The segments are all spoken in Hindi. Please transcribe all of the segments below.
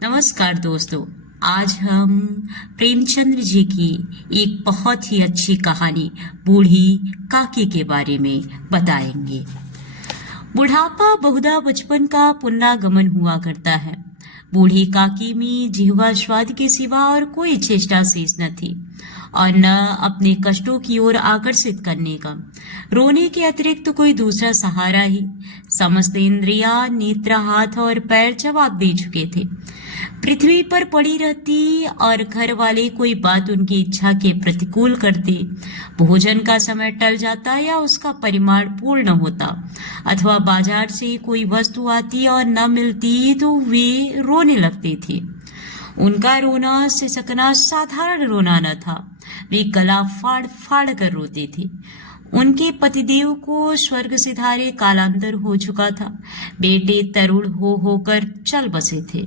नमस्कार दोस्तों। आज हम प्रेमचंद्र जी की एक बहुत ही अच्छी कहानी बूढ़ी काकी के बारे में बताएंगे। बुढ़ापा बहुधा बचपन का पुनरागमन हुआ करता है। बूढ़ी काकी में जिह्वा स्वाद के सिवा और कोई चेष्टा शेष न थी और न अपने कष्टों की ओर आकर्षित करने का। रोने के अतिरिक्त तो कोई दूसरा सहारा ही। समस्त इंद्रियां, नेत्र, हाथ और पैर जवाब दे चुके थे। पृथ्वी पर पड़ी रहती और घर वाले कोई बात उनकी इच्छा के प्रतिकूल करते। भोजन का समय टल जाता या उसका परिमाण पूर्ण होता, अथवा बाजार से कोई वस्तु आती और न मिलती तो वे रोने लगते थे। उनका रोना सिसकना साधारण रोना न था। वे गला फाड़ फाड़ कर रोते थे। उनके पतिदेव को स्वर्ग सिधारे कालांतर हो चुका था। बेटे तरुण हो होकर चल बसे थे।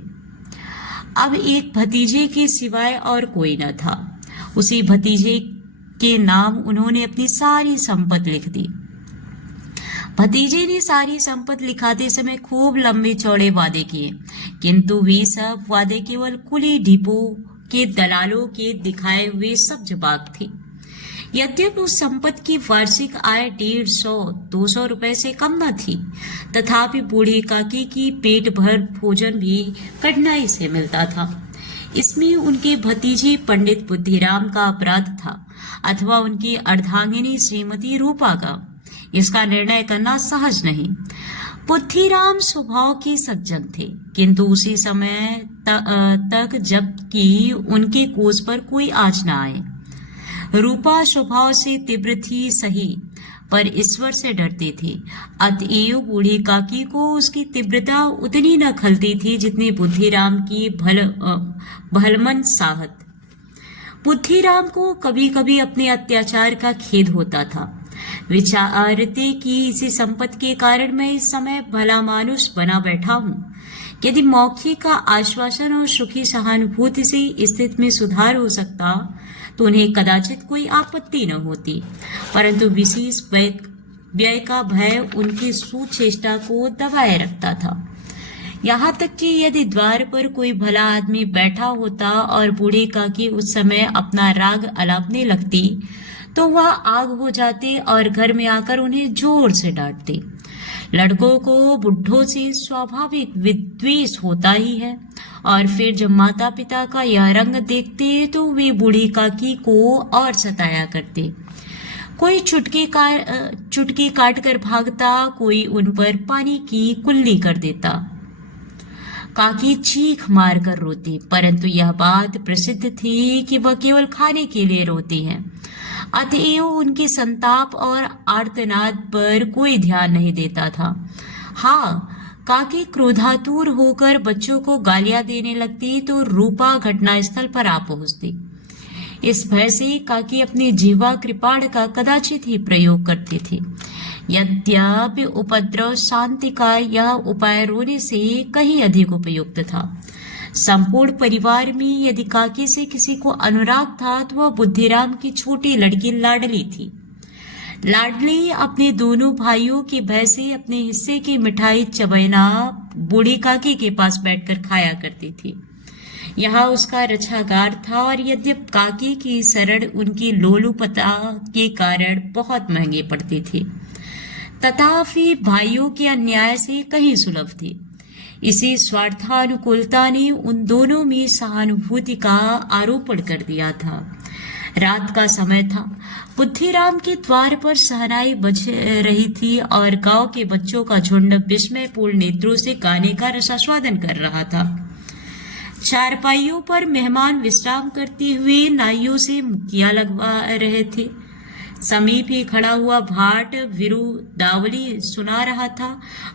अब एक भतीजे के सिवाय और कोई न था। उसी भतीजे के नाम उन्होंने अपनी सारी संपत्ति लिख दी। भतीजे ने सारी संपत्ति लिखाते समय खूब लंबे चौड़े वादे किए, किंतु वे सब वादे केवल कुली डिपो के दलालों के दिखाए हुए सब जवाब थे। यद्यपि उस संपत्ति की वार्षिक आय 150-200 रुपए से कम न थी, तथापि बूढ़ी काकी की पेट भर भोजन भी कठिनाई से मिलता था। इसमें उनके भतीजे पंडित बुद्धिराम का अपराध था अथवा उनकी अर्धांगिनी श्रीमती रूपा का। इसका निर्णय करना सहज नहीं। बुद्धिराम स्वभाव के सज्जन थे, किंतु उसी समय तक जबकि उनके कोष पर कोई आँच न आए। रूपा स्वभाव से तीव्र थी सही, पर ईश्वर से डरती थी। अतएव बूढ़ी काकी को उसकी तीव्रता उतनी न खलती थी जितनी बुद्धिराम की भलमन साहत। बुद्धिराम को कभी कभी अपने अत्याचार का खेद होता था। विचारते कि इसी संपत्ति के कारण मैं इस समय भला मानुष बना बैठा हूँ। यदि मौखिक का आश्वासन और सुखी सहानुभूति से स्थिति में सुधार हो सकता तो उन्हें कदाचित कोई आपत्ति न होती, परंतु विशेष व्यय का भय उनकी सुचेष्टा को दबाए रखता था। यहाँ तक कि यदि द्वार पर कोई भला आदमी बैठा होता और बूढ़ी काकी उस समय अपना राग अलापने लगती तो वह आग हो जाते और घर में आकर उन्हें जोर से डांटते। लड़कों को बुढ़ों से स्वाभाविक विद्वेष होता ही है, और फिर जब माता पिता का यह रंग देखते तो वे बूढ़ी काकी को और सताया करते। कोई चुटकी काट कर भागता, कोई उन पर पानी की कुल्ली कर देता। काकी चीख मार कर रोती, परंतु यह बात प्रसिद्ध थी कि वह केवल खाने के लिए रोती हैं। अतएव उनके संताप और आर्तनाद पर कोई ध्यान नहीं देता था। हाँ, काकी क्रोधातुर होकर बच्चों को गालियां देने लगती तो रूपा घटनास्थल पर आ पहुंचती। इस भय से काकी अपनी जिह्वा कृपाण का कदाचित ही प्रयोग करती थी। यद्यपि उपद्रव शांति का यह उपाय रोने से कहीं अधिक उपयुक्त था। संपूर्ण परिवार में यदि काकी से किसी को अनुराग था तो वह बुद्धिराम की छोटी लड़की लाडली थी। लाडली अपने दोनों भाइयों के भय से अपने हिस्से की मिठाई चबैना बूढ़ी काकी के पास बैठकर खाया करती थी। यहाँ उसका रक्षागार था, और यद्यपि काकी की शरण उनकी लोलुपता के कारण बहुत महंगी पड़ती थी, तथापि भाइयों के अन्याय से कहीं सुलभ थी। इसी स्वार्थानुकूलता ने उन दोनों में सहानुभूति का आरोपण कर दिया था। रात का समय था। बुद्धिराम के द्वार पर शहनाई बज रही थी और गांव के बच्चों का झुंड विस्मयपूर्ण नेत्रों से गाने का रसास्वादन कर रहा था। चारपाइयों पर मेहमान विश्राम करते हुए नाइयों से मुक्कियां लगवा रहे थे। समीप ही खड़ा हुआ भाट विरुदावली सुना रहा था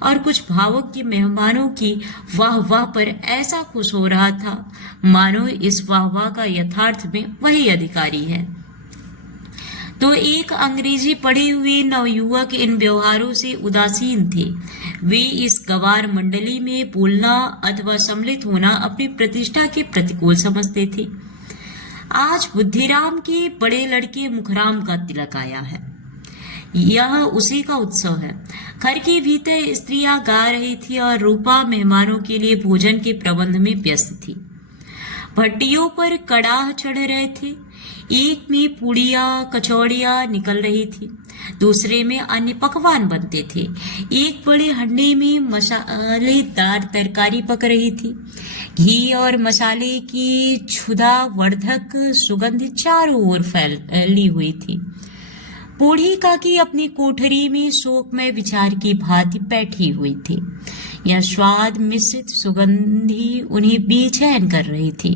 और कुछ भावुक के मेहमानों की वाह वाह पर ऐसा खुश हो रहा था मानो इस वाह वाह का यथार्थ में वही अधिकारी है। तो एक अंग्रेजी पढ़े हुए नवयुवक इन व्यवहारों से उदासीन थे। वे इस गवार मंडली में बोलना अथवा सम्मिलित होना अपनी प्रतिष्ठा के प्रतिकूल समझते थे। आज बुद्धिराम के बड़े लड़के मुखराम का तिलक आया है। यह उसी का उत्सव है। घर के भीतर स्त्रियां गा रही थी और रूपा मेहमानों के लिए भोजन के प्रबंध में व्यस्त थी। भट्टियों पर कड़ाह चढ़ रहे थे। एक में पूड़ियाँ कचौड़ियाँ निकल रही थी, दूसरे में अन्य पकवान बनते थे। एक बड़े हंडे में मसालेदार तरकारी पक रही थी। घी और मसाले की क्षुधा वर्धक सुगंध चारों ओर फैली हुई थी। बूढ़ी काकी अपनी कोठरी में शोकमय विचार की भांति बैठी हुई थी। यह स्वाद मिश्रित सुगंधी उन्हें बेचैन कर रही थी।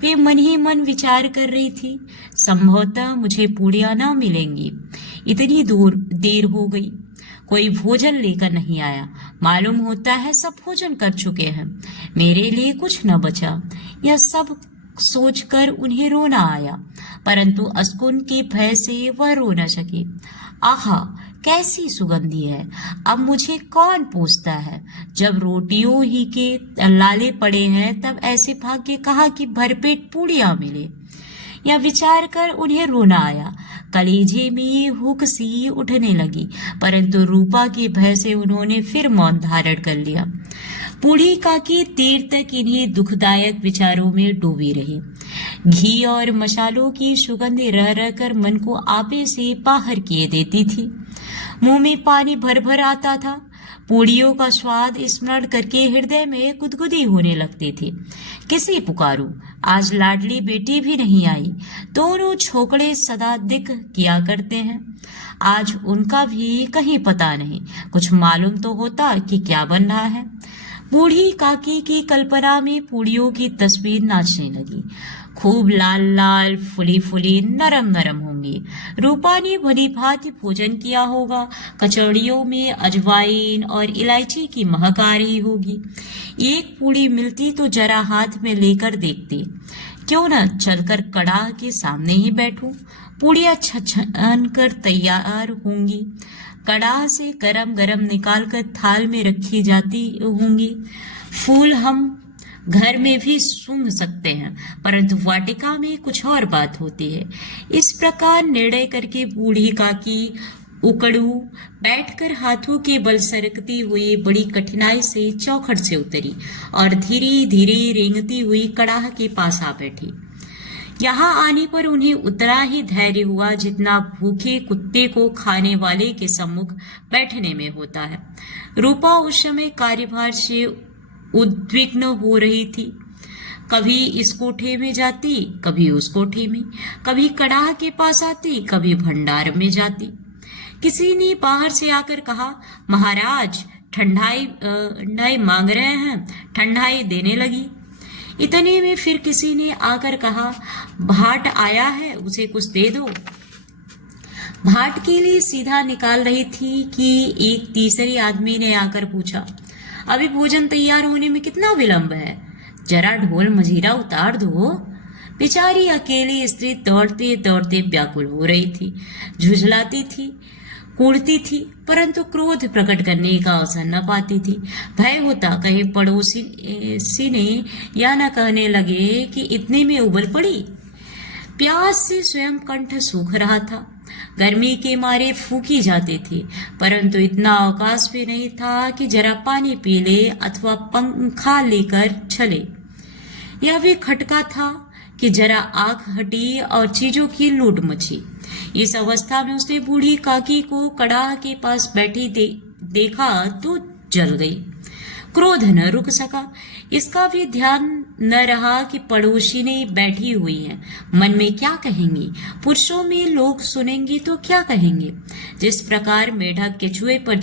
वे मन ही मन विचार कर रही थी, संभवतः मुझे पूड़ियाँ न मिलेंगी। इतनी देर हो गई, कोई भोजन लेकर नहीं आया। मालूम होता है सब भोजन कर चुके हैं, मेरे लिए कुछ न बचा। यह सब सोचकर उन्हें रोना आया, परंतु अस्कुन के भय से वह रो न सकी। आहा, कैसी सुगंधी है! अब मुझे कौन पूछता है? जब रोटियों ही के लाले पड़े हैं तब ऐसे भाग्य कहा कि भरपेट पूड़ियाँ मिले। यह विचार कर उन्हें रोना आया। कलेजे में हुक सी उठने लगी, परंतु रूपा के भय से उन्होंने फिर मौन धारण कर लिया। बूढ़ी काकी देर तक इन्हीं दुखदायक विचारों में डूबी रही। घी और मसालों की सुगंध रह रहकर मन को आपे से बाहर किए देती थी। मुंह में पानी भर भर आता था। पूड़ियों का स्वाद स्मरण करके हृदय में गुदगुदी होने लगती थी। किसे पुकारूं? आज लाडली बेटी भी नहीं आई। दोनों छोकरे सदा दिख किया करते हैं, आज उनका भी कहीं पता नहीं। कुछ मालूम तो होता कि क्या बन रहा है। बूढ़ी काकी की कल्पना में पूड़ियों की तस्वीर नाचने लगी। खूब लाल लाल, फुली फुली, नरम नरम होंगी। रूपा ने भली भांति भोजन किया होगा। कचौड़ियों में अजवाइन और इलायची की महक आ रही होगी। एक पूड़ी मिलती तो जरा हाथ में लेकर देखती। क्यों न चलकर कड़ाह के सामने ही बैठूं? पूड़ियाँ छछन कर तैयार होंगी। कड़ाह से गरम गरम निकाल कर थाल में रखी जाती होंगी। फूल हम घर में भी सूंघ सकते हैं, परंतु वाटिका में कुछ और बात होती है। इस प्रकार निर्णय करके बूढ़ी काकी उकड़ू बैठकर हाथों के बल सरकती हुई बड़ी कठिनाई से चौखट से उतरी और धीरे धीरे रेंगती हुई कड़ाह के पास आ बैठी। यहाँ आने पर उन्हें उतना ही धैर्य हुआ जितना भूखे कुत्ते को खाने वाले के सम्मुख बैठने में होता है। रूपा उस समय कार्यभार से उद्विग्न हो रही थी। कभी इस कोठे में जाती, कभी उस कोठे में, कभी कड़ाह के पास आती, कभी भंडार में जाती। किसी ने बाहर से आकर कहा, महाराज ठंडाई मांग रहे हैं। ठंडाई देने लगी। इतने में फिर किसी ने आकर कहा, भाट आया है, उसे कुछ दे दो। भाट के लिए सीधा निकाल रही थी कि एक तीसरे आदमी ने आकर पूछा, अभी भोजन तैयार होने में कितना विलंब है? जरा ढोल मजीरा उतार दो। बेचारी अकेली स्त्री दौड़ते दौड़ते व्याकुल हो रही थी, झुझलाती थी, कूदती थी, परंतु क्रोध प्रकट करने का अवसर न पाती थी। भय होता कहीं पड़ोसी ने या न कहने लगे कि इतने में उबल पड़ी। प्यास से स्वयं कंठ सूख रहा था। गर्मी के मारे फूकी जाती थी, परंतु इतना अवकाश भी नहीं था कि जरा पानी पी ले अथवा पंखा लेकर चले। यह भी खटका था कि जरा आंख हटी और चीजों की लूट मची। इस अवस्था में उसने बूढ़ी काकी को कड़ाह के पास बैठी देखा तो जल गई। क्रोध न रुक सका। इसका भी ध्यान न रहा कि पड़ोसी ने बैठी हुई है, मन में क्या कहेंगी। पुरुषों में लोग सुनेंगे तो क्या कहेंगे। जिस प्रकार मेढक केचुए पर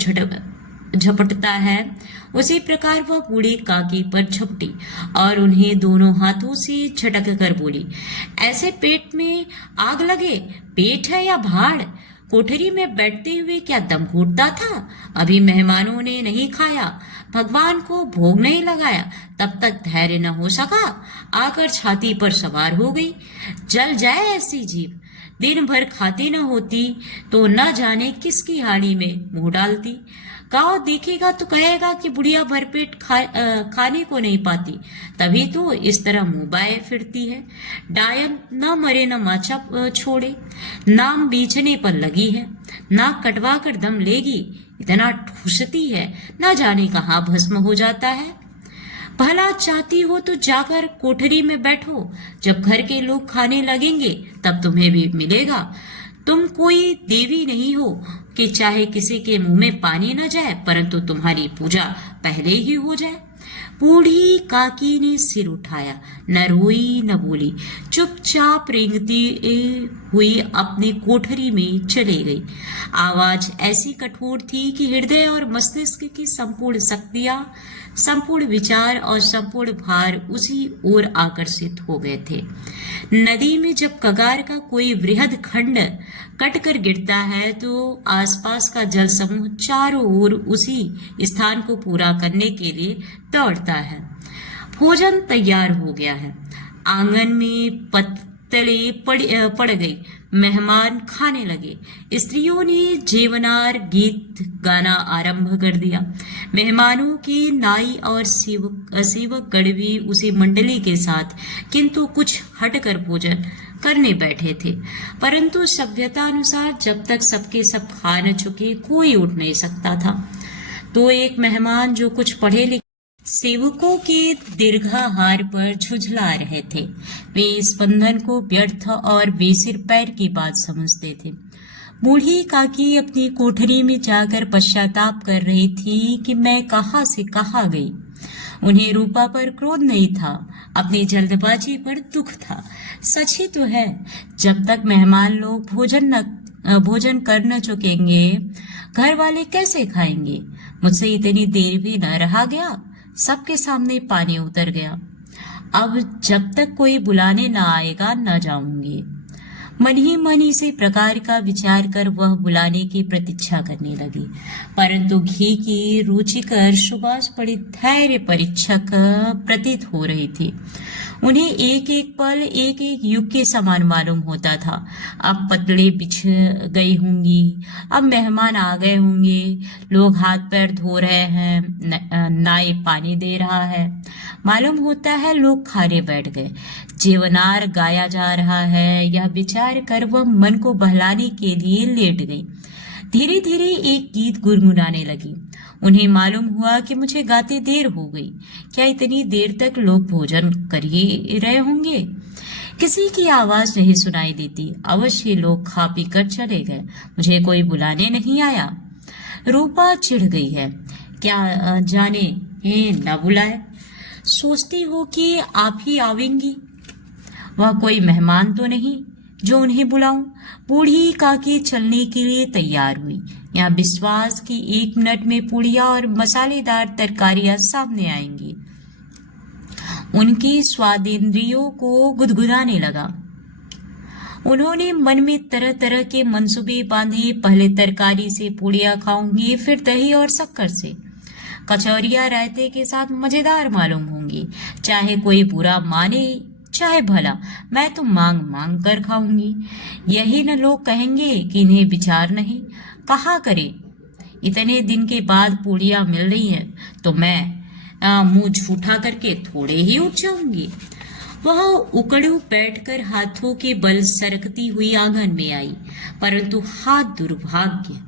झपटता है, उसी प्रकार वह बूढ़ी काकी पर झपटी और उन्हें दोनों हाथों से झटक कर बोली, ऐसे पेट में आग लगे, पेट है या भाड़? कोठरी में बैठते हुए क्या दम घुटता था? अभी मेहमानों ने नहीं खाया, भगवान को भोग नहीं लगाया, तब तक धैर्य न हो सका, आकर छाती पर सवार हो गई। जल जाए ऐसी जीव। दिन भर खाती न होती तो न जाने किसकी हाड़ी में मुंह डालती। गांव देखेगा तो कहेगा कि बुढ़िया भरपेट खाने को नहीं पाती, तभी तो इस तरह मुंह फिरती है। डायन न मरे न माचा छोड़े, नाम बेचने पर लगी है, नाक कटवा कर दम लेगी, इतना ठूसती है, न जाने कहाँ भस्म हो जाता है। भला चाहती हो तो जाकर कोठरी में बैठो, जब घर के लोग खाने लगेंगे तब तुम्हें भी मिलेगा। तुम कोई देवी नहीं हो कि चाहे किसी के मुंह में पानी न जाए परंतु तुम्हारी पूजा पहले ही हो जाए। बूढ़ी काकी ने सिर उठाया, न रोई न बोली, चुपचाप रेंगती हुई अपनी कोठरी में चली गई। आवाज ऐसी कठोर थी कि हृदय और मस्तिष्क की संपूर्ण शक्तियां, संपूर्ण विचार और संपूर्ण भार उसी ओर आकर्षित हो गए थे। नदी में जब कगार का कोई वृहद खंड कटकर गिरता है तो आसपास का जल समूह चारों ओर उसी स्थान को पूरा करने के लिए दौड़ता है। भोजन तैयार हो गया है, आंगन में पत्तले पड़ गई, मेहमान खाने लगे। स्त्रियों ने जेवनार गीत गाना आरंभ कर दिया। मेहमानों के नाई और सेवक गण भी उसी मंडली के साथ किंतु कुछ हटकर भोजन करने बैठे थे, परंतु सभ्यता अनुसार जब तक सबके सब खा न चुके कोई उठ नहीं सकता था। तो एक मेहमान जो कुछ पढ़े लिखे सेवकों के दीर्घाहार पर झुझला रहे थे, वे इस बंधन को व्यर्थ और बेसिर पैर की बात समझते थे। बूढ़ी काकी अपनी कोठरी में जाकर पश्चाताप कर रही थी कि मैं कहाँ से कहाँ गई। उन्हें रूपा पर क्रोध नहीं था, अपनी जल्दबाजी पर दुख था। सच ही तो है, जब तक मेहमान लोग भोजन कर न चुकेंगे घर वाले कैसे खाएंगे। मुझसे इतनी देर भी न रहा गया, सबके सामने पानी उतर गया। अब जब तक कोई बुलाने न आएगा न जाऊंगी। मन ही मन इसी प्रकार का विचार कर वह बुलाने की प्रतीक्षा करने लगी, परंतु घी की रुचिकर सुबास बड़ी धैर्य परीक्षक प्रतीत हो रही थी। उन्हें एक एक पल एक एक युग के समान मालूम होता था। अब पतले बिछ गई होंगी, अब मेहमान आ गए होंगे, लोग हाथ पैर धो रहे हैं, नाई पानी दे रहा है, मालूम होता है लोग खाने बैठ गए, जेवनार गाया जा रहा है। यह विचार कर वह मन को बहलाने के लिए लेट गई। धीरे धीरे एक गीत गुनगुनाने लगी। उन्हें मालूम हुआ कि मुझे गाते देर हो गई। क्या इतनी देर तक लोग भोजन कर ही रहे होंगे? किसी की आवाज नहीं सुनाई देती। अवश्य लोग खा पी कर चले गए, मुझे कोई बुलाने नहीं आया। रूपा चिढ़ गई है, क्या जाने न बुलाए। सोचती हो कि आप ही आवेंगी, वह कोई मेहमान तो नहीं जो उन्हें बुलाऊं। बूढ़ी काकी चलने के लिए तैयार हुई। यहाँ विश्वास कि 1 मिनट में पूड़ियाँ और मसालेदार तरकारियां सामने आएंगी। उनकी स्वादेंद्रियों को गुदगुदाने लगा। उन्होंने मन में तरह तरह के मंसूबे बांधे। पहले तरकारी से पूड़ियाँ खाऊंगी, फिर दही और शक्कर से। कचौरियाँ रायते के साथ मजेदार मालूम होंगी। चाहे कोई बुरा माने चाहे भला, मैं तो मांग मांग कर खाऊंगी। यही न लोग कहेंगे कि इन्हें विचार नहीं। कहा करे, इतने दिन के बाद पूड़ियाँ मिल रही हैं तो मैं मुंह झूठा करके थोड़े ही उठ जाऊंगी। वह उकड़ू बैठकर हाथों के बल सरकती हुई आंगन में आई, परंतु हाथ दुर्भाग्य।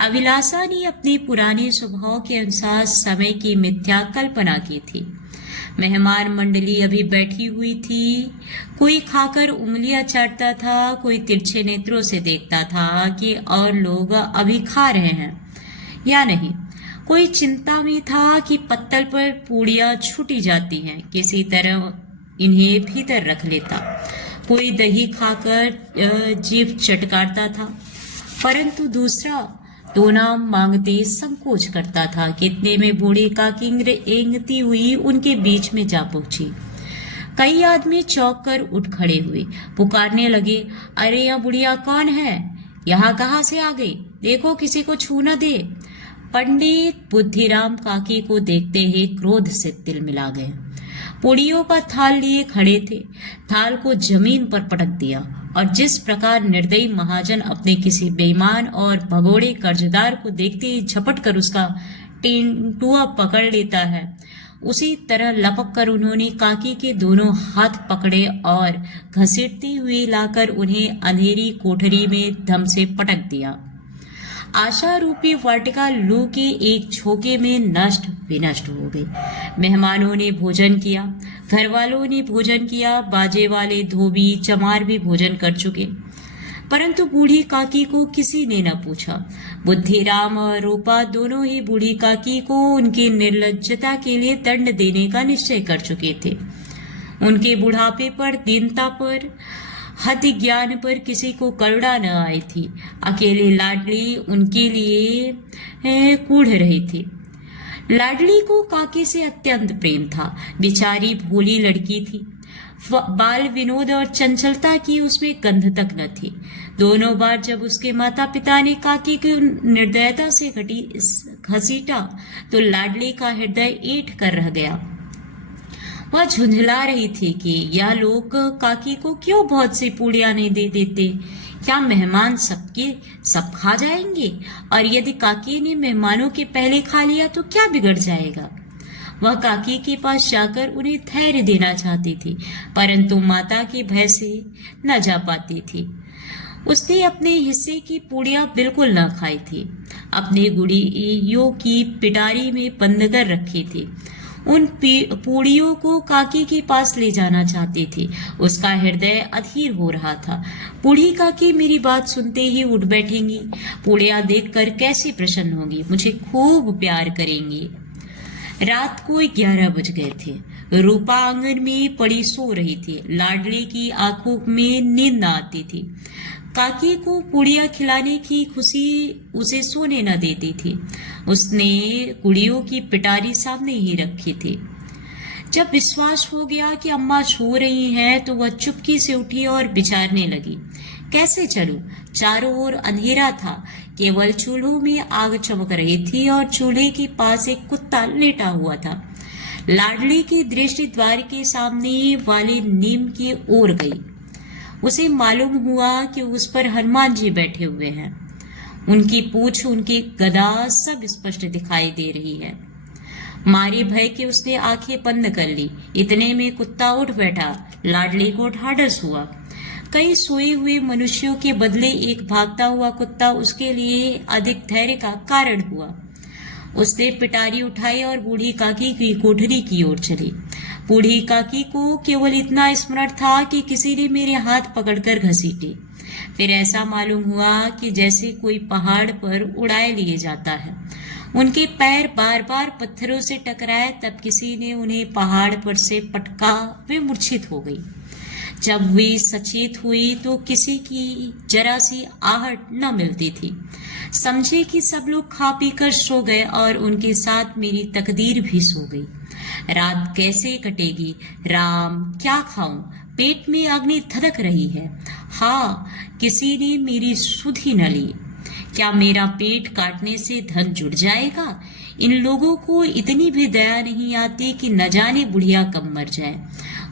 अभिलाषा ने अपने पुराने स्वभाव के अनुसार समय की मिथ्या कल्पना की थी। मेहमान मंडली अभी बैठी हुई थी। कोई खाकर उंगलियां चाटता था, कोई तिरछे नेत्रों से देखता था कि और लोग अभी खा रहे हैं या नहीं। कोई चिंता में था कि पत्तल पर पूड़ियां छूटी जाती हैं, किसी तरह इन्हें भीतर रख लेता। कोई दही खाकर जीभ चटकारता था, परंतु दूसरा दो नाम मांगते संकोच करता था। कितने में बूढ़ी काकी एंगती हुई उनके बीच में जा पहुंची। कई आदमी चौंक कर उठ खड़े हुए, पुकारने लगे, अरे यह बुढ़िया कौन है? यहाँ कहाँ से आ गई? देखो किसी को छू न दे। पंडित बुद्धिराम काकी को देखते ही क्रोध से तिल मिला गए। पूड़ियों का थाल लिए खड़े थे। थाल को जमीन पर पटक दिया। और जिस प्रकार निर्दयी महाजन अपने किसी बेईमान और भगोड़े कर्जदार को देखते ही झपट कर उसका टेंटुआ पकड़ लेता है, उसी तरह लपक कर उन्होंने काकी के दोनों हाथ पकड़े और घसीटते हुए लाकर उन्हें अंधेरी कोठरी में धम से पटक दिया। आशा रूपी वाटिका लू के एक झोंके में नष्ट विनष्ट हो गई। मेहमानों ने भोजन किया, घर वालों ने भोजन किया, बाजे वाले, धोबी, चमार भी भोजन कर चुके, परंतु बूढ़ी काकी को किसी ने न पूछा। बुद्धिराम और रूपा दोनों ही बूढ़ी काकी को उनकी निर्लज्जता के लिए दंड देने का निश्चय कर चुके थे। उनके बुढ़ापे पर, दीनता पर, हद ज्ञान पर किसी को करुणा न आई थी। अकेले लाडली उनके लिए कूढ़ रही थी। लाडली को काकी से अत्यंत प्रेम था। बेचारी भोली लड़की थी। बाल विनोद और चंचलता की उसमें गंध तक न थी। दोनों बार जब उसके माता पिता ने काकी को निर्दयता से घसीटा तो लाडली का हृदय ईंट कर रह गया। वह झुंझला रही थी कि यह लोग काकी को क्यों बहुत सी पूड़ियां नहीं दे देते। क्या मेहमान सबके सब खा जाएंगे? और यदि काकी ने मेहमानों के पहले खा लिया तो क्या बिगड़ जाएगा? वह काकी के पास जाकर उन्हें धैर्य देना चाहती थी, परंतु माता के भय से न जा पाती थी। उसने अपने हिस्से की पूड़ियां बिल्कुल न खाई थी। अपने गुड़ियों की पिटारी में बंद कर रखी थी। उन पूड़ियों को काकी के पास ले जाना चाहती थी। उसका हृदय अधीर हो रहा था। बूढ़ी काकी मेरी बात सुनते ही उठ बैठेंगी, पूड़ियां देखकर कैसी प्रसन्न होंगी, मुझे खूब प्यार करेंगी। रात को 11 बज गए थे। रूपा आंगन में पड़ी सो रही थी। लाडली की आंखों में नींद न आती थी। काकी को पूड़ियां खिलाने की खुशी उसे सोने न देती थी। उसने गुड़ियों की पिटारी सामने ही रखी थी। जब विश्वास हो गया कि अम्मा सो रही हैं तो वह चुपकी से उठी और विचारने लगी, कैसे चलूं? चारों ओर अंधेरा था। केवल चूल्हों में आग चमक रही थी और चूल्हे के पास एक कुत्ता लेटा हुआ था। लाडली की दृष्टि द्वार के सामने वाले नीम की ओर गई। उसे मालूम हुआ कि उस पर हनुमान जी बैठे हुए हैं। उनकी पूंछ, उनकी गदा सब स्पष्ट दिखाई दे रही है। मारे भय के उसने आंखें बंद कर ली। इतने में कुत्ता उठ बैठा। लाडली को ढाढ़स हुआ। कई सोए हुए मनुष्यों के बदले एक भागता हुआ कुत्ता उसके लिए अधिक धैर्य का कारण हुआ। उसने पिटारी उठाई और बूढ़ी काकी की कोठरी की ओर चली। बूढ़ी काकी को केवल इतना स्मरण था कि किसी ने मेरे हाथ पकड़कर घसीटे। फिर ऐसा मालूम हुआ कि जैसे कोई पहाड़ पर उड़ाए लिए जाता है। उनके पैर बार बार पत्थरों से टकराए, तब किसी ने उन्हें पहाड़ पर से पटका। वे मूर्छित हो गई। जब वे सचेत हुई तो किसी की जरा सी आहट न मिलती थी। समझे कि सब लोग खा पी कर सो गए और उनके साथ मेरी तकदीर भी सो गई। रात कैसे कटेगी? राम, क्या खाऊं? पेट में अग्नि धधक रही है। हाँ, किसी ने मेरी सुध ही न ली। क्या मेरा पेट काटने से धन जुड़ जाएगा? इन लोगों को इतनी भी दया नहीं आती कि न जाने बुढ़िया कब मर जाए।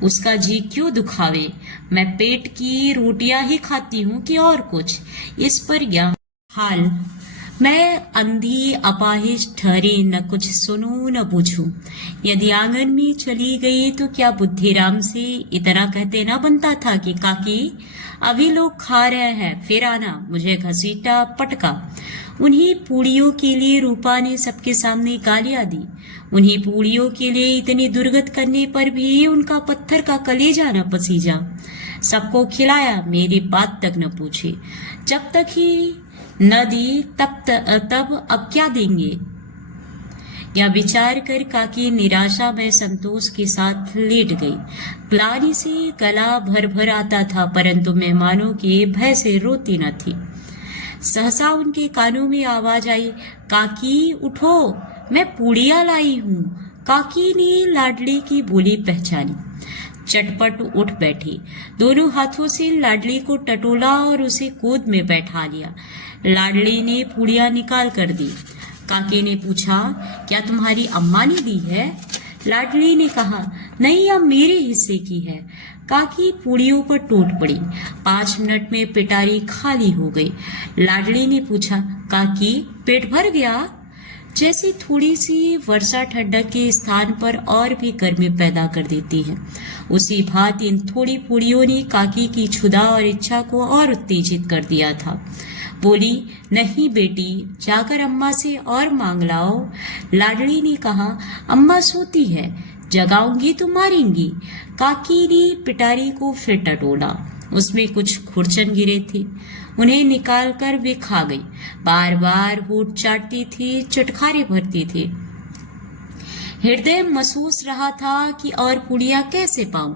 उसका जी क्यों दुखावे? मैं पेट की रोटियां ही खाती हूँ कि और कुछ। इस पर यह हाल। मैं अंधी अपाहिज ठहरी, न कुछ सुनूं न बूझूं। यदि आंगन में चली गई तो क्या बुद्धिराम से इतना कहते न बनता था कि काकी अभी लोग खा रहे हैं, फिर आना। मुझे घसीटा, पटका। उन्हीं पूड़ियों के लिए रूपा ने सबके सामने गालियां दी। उन्हीं पूड़ियों के लिए इतनी दुर्गत करने पर भी उनका पत्थर का कलेजा न पसीजा। सबको खिलाया, मेरी बात तक न पूछी। जब तक ही न दी तब अब क्या देंगे? यह विचार कर काकी निराशा में संतोष के साथ लेट गई। ग्लानि से गला भर भर आता था, परंतु मेहमानों के भय से रोती न थी। सहसा उनके कानों में आवाज आई, काकी उठो, मैं पूड़ियां लाई हूँ। काकी ने लाडली की बोली पहचानी। चटपट उठ बैठी। दोनों हाथों से लाडली को टटोला और उसे गोद में बैठा लिया। लाडली ने पूड़ियां निकाल कर दी। काकी ने पूछा, क्या तुम्हारी अम्मा ने दी है? लाडली ने कहा, नहीं, अब मेरे हिस्से की है। काकी पूड़ियों पर टूट पड़ी। 5 मिनट में पिटारी खाली हो गई। लाडली ने पूछा, काकी पेट भर गया? जैसे थोड़ी सी वर्षा ठंडक के स्थान पर और भी गर्मी पैदा कर देती है, उसी भांति इन थोड़ी पूड़ियों ने काकी की क्षुधा और इच्छा को और उत्तेजित कर दिया था। बोली, नहीं बेटी, जाकर अम्मा से और मांग लाओ। लाडली ने कहा, अम्मा सोती है, जगाऊंगी तो मारेंगी। काकी ने पिटारी को फिर टटोला। उसमें कुछ खुरचन गिरे थे, उन्हें निकालकर वे खा गई। बार बार होठ चाटती थी, चटखारे भरती थी। हृदय महसूस रहा था कि और पुड़िया कैसे पाऊं।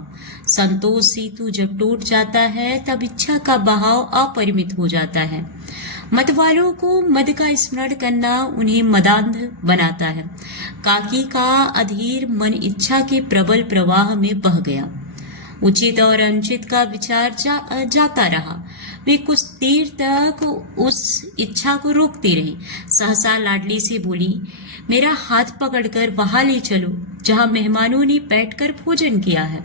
संतोष सेतु जब टूट जाता है तब इच्छा का बहाव अपरिमित हो जाता है। मद वालों को मद का स्मरण करना उन्हें मदांध बनाता है। काकी का अधीर मन इच्छा के प्रबल प्रवाह में बह गया। उचित और अनुचित का विचार जाता रहा। वे कुछ देर तक उस इच्छा को रोकती रही। सहसा लाडली से बोली, मेरा हाथ पकड़कर वहां ले चलो जहां मेहमानों ने बैठकर भोजन किया है।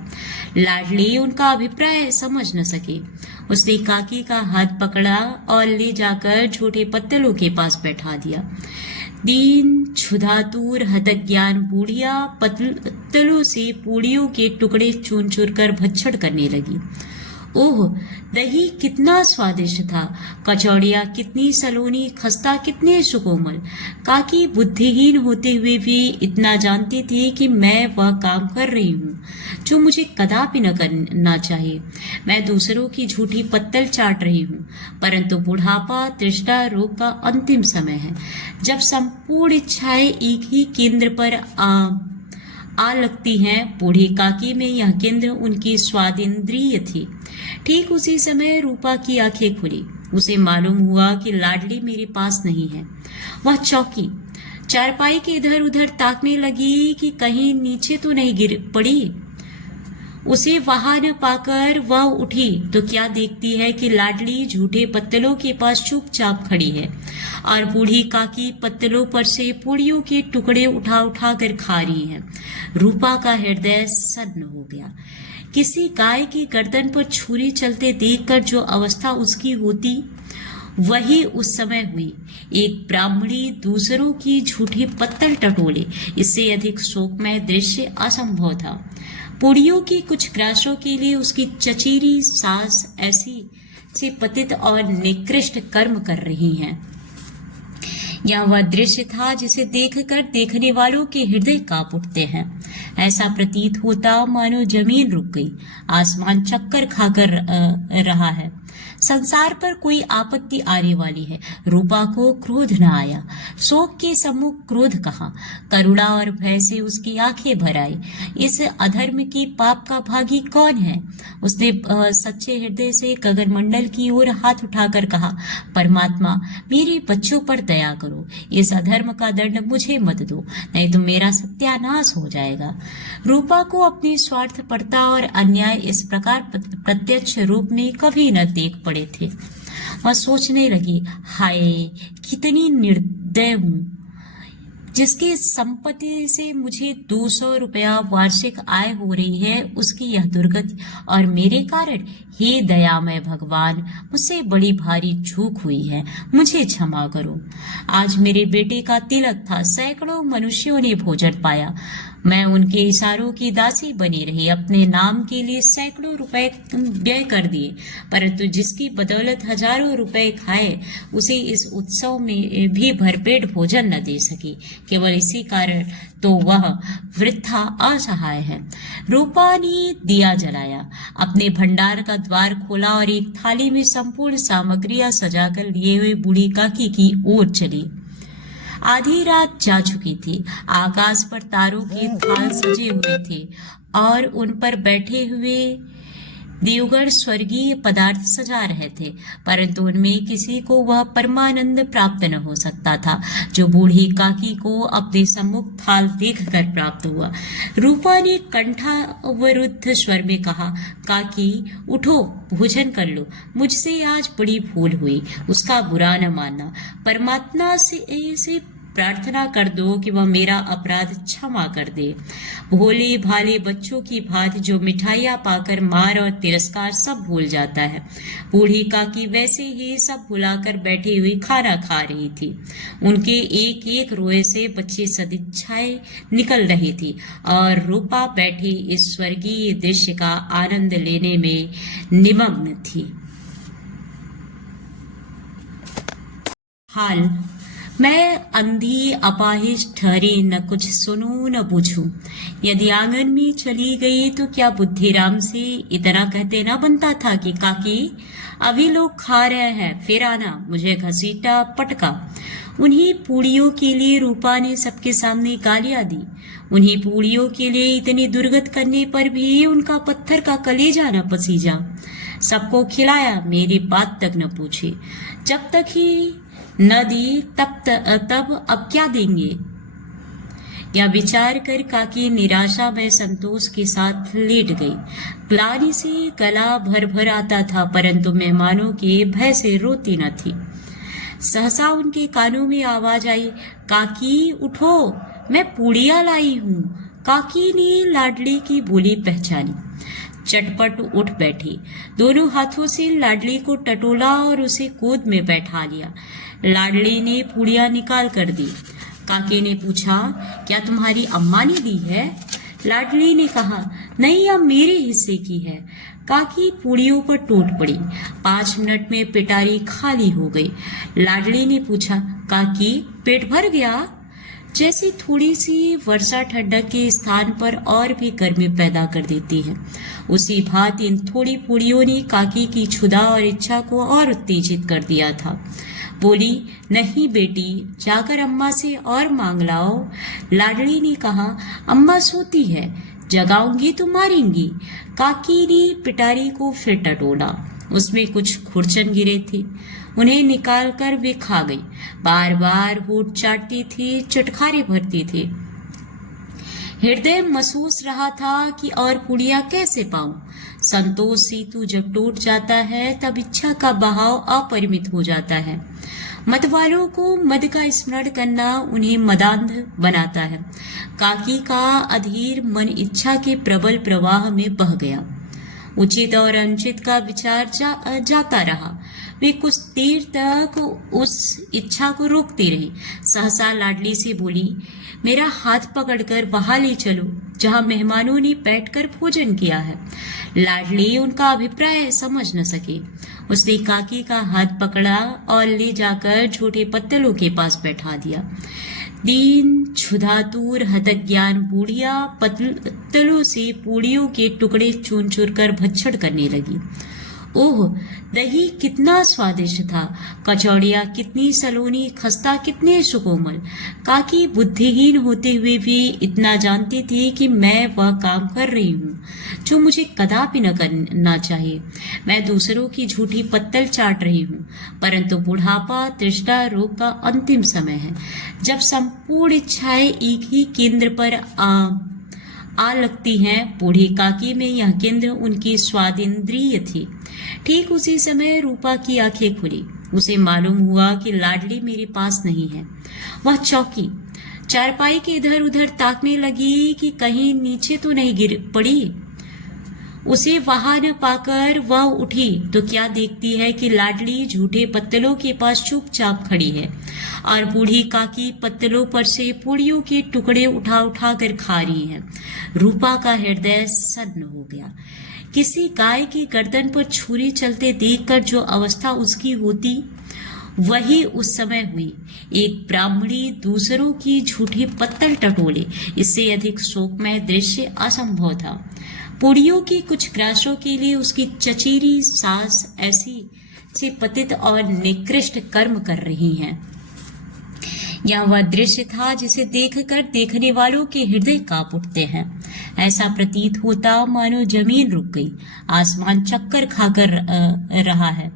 लाडली उनका अभिप्राय समझ न सकी। उसने काकी का हाथ पकड़ा और ले जाकर छोटे पत्तलों के पास बैठा दिया। दीन क्षुधातुर हतज्ञान बूढ़िया पत्तलों से पूड़ियों के टुकड़े चूर चूर कर भक्षण करने लगी। ओह, दही कितना स्वादिष्ट था, कचौड़ियाँ कितनी सलोनी, खस्ता कितने सुकोमल। काकी बुद्धिहीन होते हुए भी इतना जानती थी कि मैं वह काम कर रही हूँ जो मुझे कदापि न करना चाहिए। मैं दूसरों की झूठी पत्तल चाट रही हूँ, परंतु बुढ़ापा, तृष्णा, रोग का अंतिम समय है, जब संपूर्ण इच्छाएं एक ही केंद्र पर आ लगती हैं। बूढ़ी काकी में यह केंद्र उनकी स्वादिंद्रिय थी। ठीक उसी समय रूपा की आंखें खुली। उसे मालूम हुआ कि लाडली मेरे पास नहीं है। वह चौंकी, चारपाई के इधर उधर ताकने लगी कि कहीं नीचे तो नहीं गिर पड़ी। उसे वहां न पाकर वह उठी तो क्या देखती है कि लाडली झूठे पत्तलों के पास चुपचाप खड़ी है और बूढ़ी काकी पत्तलों पर से पूड़ियों के टुकड़े उठा उठा कर खा रही है। रूपा का हृदय सन्न हो गया। किसी गाय की गर्दन पर छुरी चलते देखकर जो अवस्था उसकी होती, वही उस समय हुई। एक ब्राह्मणी दूसरों की झूठी पत्तल टटोले, इससे अधिक शोकमय दृश्य असंभव था। पूड़ियों के कुछ ग्रासों के लिए उसकी चचेरी सास ऐसी से पतित और निकृष्ट कर्म कर रही हैं। यह वह दृश्य था जिसे देखकर देखने वालों के हृदय कांप उठते हैं। ऐसा प्रतीत होता मानो जमीन रुक गई, आसमान चक्कर खाकर रहा है, संसार पर कोई आपत्ति आने वाली है। रूपा को क्रोध न आया। शोक के सम्मुख क्रोध कहाँ, करुणा और भय से उसकी आंखें भर आई। इस अधर्म की पाप का भागी कौन है? उसने सच्चे हृदय से गगनमंडल की ओर हाथ उठाकर कहा, परमात्मा, मेरे बच्चों पर दया करो, इस अधर्म का दंड मुझे मत दो, नहीं तो मेरा सत्यानाश हो जाएगा। रूपा को अपनी स्वार्थपरता और अन्याय इस प्रकार प्रत्यक्ष रूप में कभी न देख पड़े थे। वह सोचने लगी, हाय, कितनी निर्दय हूं, जिसकी संपत्ति से मुझे 200 रुपया वार्षिक आय हो रही है, उसकी यह दुर्गति और मेरे कारण। हे दयामय भगवान, मुझसे बड़ी भारी चूक हुई है, मुझे क्षमा करो। आज मेरे बेटे का तिलक था, सैकड़ों मनुष्यों ने भोजन पाया, मैं उनके इशारों की दासी बनी रही, अपने नाम के लिए सैकड़ों रुपए व्यय कर दिए, परंतु जिसकी बदौलत हजारों रुपए खाए, उसे इस उत्सव में भी भरपेट भोजन न दे सकी। केवल इसी कारण तो वह वृथा असहाय है। रूपा ने दिया जलाया, अपने भंडार का द्वार खोला और एक थाली में संपूर्ण सामग्रियां सजाकर लिए हुए बूढ़ी काकी की ओर चली। आधी रात जा चुकी थी। आकाश पर तारों के थाल सजे हुए थे और उन पर बैठे हुए देवगण स्वर्गीय पदार्थ सजा रहे थे, परंतु उनमें किसी को वह परमानंद प्राप्त न हो सकता था जो बूढ़ी काकी को अपने सम्मुख थाल देखकर प्राप्त हुआ। रूपा ने कंठावरुद्ध स्वर में कहा, काकी उठो, भोजन कर लो, मुझसे आज बड़ी भूल हुई, उसका बुरा न मानना। परमात्मा से प्रार्थना कर दो कि वह मेरा अपराध क्षमा कर दे। भोले भाले बच्चों की भांति जो मिठाइयाँ पाकर मार और तिरस्कार सब भूल जाता है, बूढ़ी काकी वैसे ही सब भुलाकर बैठी हुई खाना खा रही थी। उनके एक एक रोए से बच्ची सदिच्छाएं निकल रही थी और रूपा बैठी इस स्वर्गीय दृश्य का आनंद लेने में निमग्न थी। हाल मैं अंधी अपाहिज ठहरी, न कुछ सुनूं न बूझूं। यदि आंगन में चली गई तो क्या बुद्धिराम से इतना कहते ना बनता था कि काकी अभी लोग खा रहे हैं, फिर आना। मुझे घसीटा पटका। उन्हीं पूड़ियों के लिए रूपा ने सबके सामने गालियां दी। उन्हीं पूड़ियों के लिए इतनी दुर्गत करने पर भी उनका पत्थर का कलेजा न पसीजा। सबको खिलाया, मेरी बात तक न पूछी। जब तक ही न दी तब अब क्या देंगे, या विचार कर काकी निराशा में संतोष के साथ लेट गई। ग्लानि से गला भर भर आता था, परंतु मेहमानों के भय से रोती न थी। सहसा उनके कानों में आवाज आई, काकी उठो, मैं पूड़ियां लाई हूँ। काकी ने लाडली की बोली पहचानी, चटपट उठ बैठी, दोनों हाथों से लाडली को टटोला और उसे गोद में बैठा लिया। लाडली ने पूड़ियां निकाल कर दी। काकी ने पूछा, क्या तुम्हारी अम्मा ने दी है? लाडली ने कहा, नहीं, अब मेरे हिस्से की है। काकी पूड़ियों पर टूट पड़ी। 5 मिनट में पिटारी खाली हो गई। लाडली ने पूछा, काकी पेट भर गया? जैसे थोड़ी सी वर्षा ठंडक के स्थान पर और भी गर्मी पैदा कर देती है, उसी भांति इन थोड़ी पूड़ियों ने काकी की क्षुधा और इच्छा को और उत्तेजित कर दिया था। बोली, नहीं बेटी, जाकर अम्मा से और मांग लाओ। लाडली ने कहा, अम्मा सोती है, जगाऊंगी तो मारेंगी। काकी ने पिटारी को फिर टटोला। उसमें कुछ खुरचन गिरे थे, उन्हें निकालकर वे खा गई। बार बार होठ चाटती थी, चटखारे भरती थी। हृदय महसूस रहा था कि और पूड़ियां कैसे पाऊं। संतोष सेतु जब टूट जाता है तब इच्छा का बहाव अपरिमित हो जाता है। मत वालों को मद का स्मरण करना उन्हें मदांध बनाता है। काकी का अधीर मन इच्छा के प्रबल प्रवाह में बह गया। उचित और अनुचित का विचार जाता रहा। वे कुछ देर तक उस इच्छा को रोकती रही। सहसा लाडली से बोली, मेरा हाथ पकड़कर वहां ले चलो जहां मेहमानों ने बैठकर भोजन किया है। लाडली उनका अभिप्राय समझ न सकी। उसने काकी का हाथ पकड़ा और ले जाकर छोटे पत्तलों के पास बैठा दिया। दीन क्षुधातुर हतज्ञान बूढ़िया पत्तलों से पूड़ियों के टुकड़े चून चूर कर भक्षण करने लगी। ओह, दही कितना स्वादिष्ट था, कचौड़ियाँ कितनी सलोनी, खस्ता कितने सुकोमल। काकी बुद्धिहीन होते हुए भी इतना जानती थी कि मैं वह काम कर रही हूँ जो मुझे कदापि न करना चाहिए। मैं दूसरों की झूठी पत्तल चाट रही हूँ, परंतु बुढ़ापा, तृष्णा, रोग का अंतिम समय है, जब संपूर्ण इच्छाएं एक ही केंद्र पर आ लगती हैं। बूढ़ी काकी में यह केंद्र उनकी स्वादिंद्रिय थी। ठीक उसी समय रूपा की आंखें खुली। उसे मालूम हुआ कि लाडली मेरे पास नहीं है। वह चौकी, चारपाई के इधर उधर ताकने लगी कि कहीं नीचे तो नहीं गिर पड़ी। उसे वहां न पाकर वह उठी तो क्या देखती है कि लाडली झूठे पत्तलों के पास चुपचाप खड़ी है और बूढ़ी काकी पत्तलों पर से पूड़ियों के टुकड़े उठा उठा कर खा रही है। रूपा का हृदय सन्न हो गया। किसी गाय की गर्दन पर छुरी चलते देखकर जो अवस्था उसकी होती, वही उस समय हुई। एक ब्राह्मणी दूसरों की झूठी पत्तल टटोले, इससे अधिक शोकमय दृश्य असंभव था। पूड़ियों की कुछ ग्रासों के लिए उसकी चचेरी सास ऐसी से पतित और निकृष्ट कर्म कर रही हैं। यह वह दृश्य था जिसे देखकर देखने वालों के हृदय कांप उठते हैं। ऐसा प्रतीत होता मानो जमीन रुक गई, आसमान चक्कर खाकर रहा है,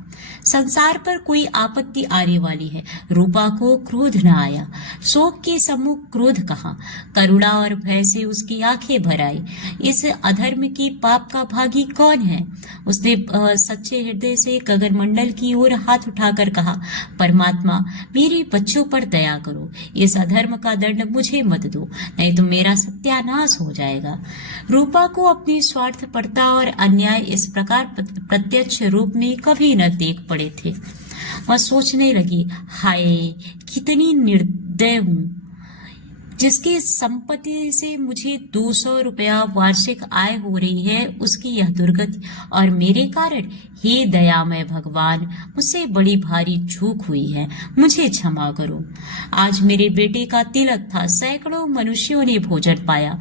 संसार पर कोई आपत्ति आने वाली है। रूपा को क्रोध न आया, शोक के सम्मुख क्रोध कहाँ, करुणा और भय से उसकी आंखें भर आई। इस अधर्म की पाप का भागी कौन है? उसने सच्चे हृदय से गगनमंडल की ओर हाथ उठाकर कहा, परमात्मा मेरे बच्चों पर दया करो, इस अधर्म का दंड मुझे मत दो, नहीं तो मेरा सत्यानाश हो जाएगा। रूपा को अपनी स्वार्थपरता और अन्याय इस प्रकार प्रत्यक्ष रूप में कभी न देख पड़े थे। वह सोचने लगी, हाय कितनी निर्दय हूं, जिसकी संपत्ति से मुझे 200 रुपया वार्षिक आय हो रही है, उसकी यह दुर्गति और मेरे कारण। हे दयामय भगवान, मुझसे बड़ी भारी चूक हुई है, मुझे क्षमा करो। आज मेरे बेटे का तिलक था, सैकड़ों मनुष्यों ने भोजन पाया,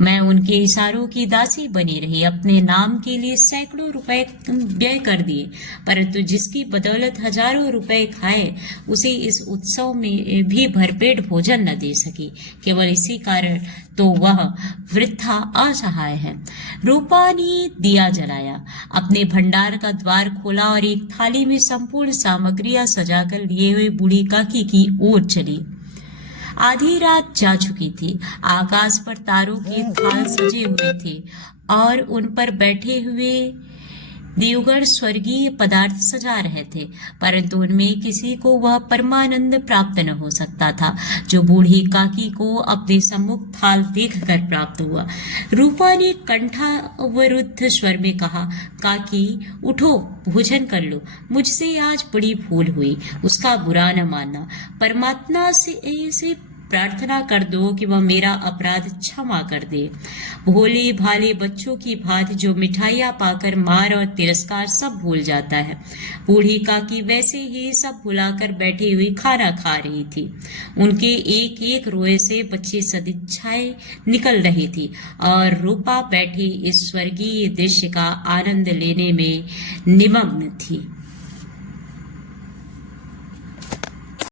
मैं उनके इशारों की दासी बनी रही, अपने नाम के लिए सैकड़ों रुपए व्यय कर दिए, परंतु जिसकी बदौलत हजारों रुपए खाए, उसे इस उत्सव में भी भरपेट भोजन न दे सकी, केवल इसी कारण तो वह वृथा असहाय है। रूपा ने दिया जलाया, अपने भंडार का द्वार खोला और एक थाली में संपूर्ण सामग्रियां सजाकर लिए हुए बूढ़ी काकी की ओर चली। आधी रात जा चुकी थी, आकाश पर तारों के थाल सजे हुए थे और उन पर बैठे हुए देवगण स्वर्गीय पदार्थ सजा रहे थे, परंतु उनमें किसी को वह परमानंद प्राप्त न हो सकता था जो बूढ़ी काकी को अपने सम्मुख थाल देखकर प्राप्त हुआ। रूपा ने कंठावरुद्ध स्वर में कहा, काकी उठो, भोजन कर लो, मुझसे आज बड़ी भूल हुई, उसका बुरा न मानना। परमात्मा से प्रार्थना कर दो कि वह मेरा अपराध क्षमा कर दे। भोले भाले बच्चों की भांति जो मिठाइयाँ पाकर मार और तिरस्कार सब भूल जाता है, बूढ़ी काकी वैसे ही सब भुलाकर बैठी हुई खाना खा रही थी। उनके एक एक रोए से बच्ची सदिच्छाएं निकल रही थी और रूपा बैठी इस स्वर्गीय दृश्य का आनंद लेने में निमग्न थी।